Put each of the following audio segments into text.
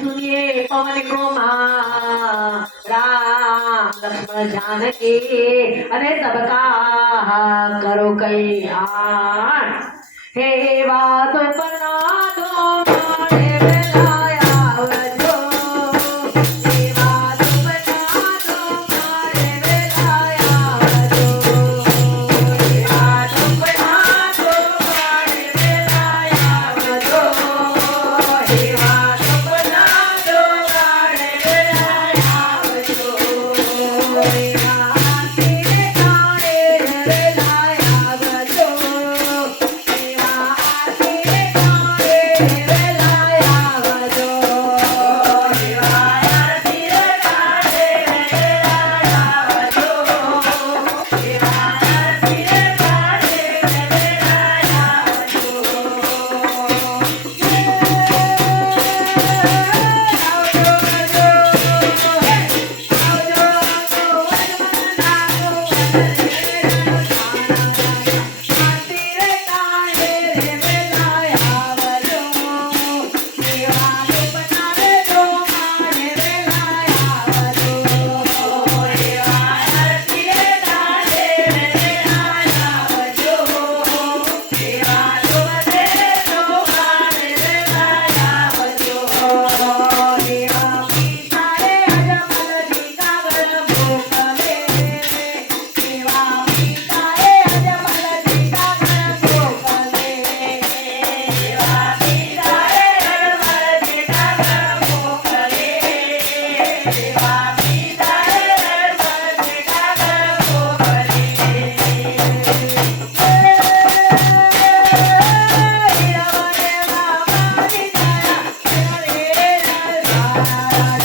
ઝુએ પવન ક્રોમા રામ લક્ષ્મણ જાનકી અને સબકા કરો કલ્યાણ હે વાતો પના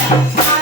Bye.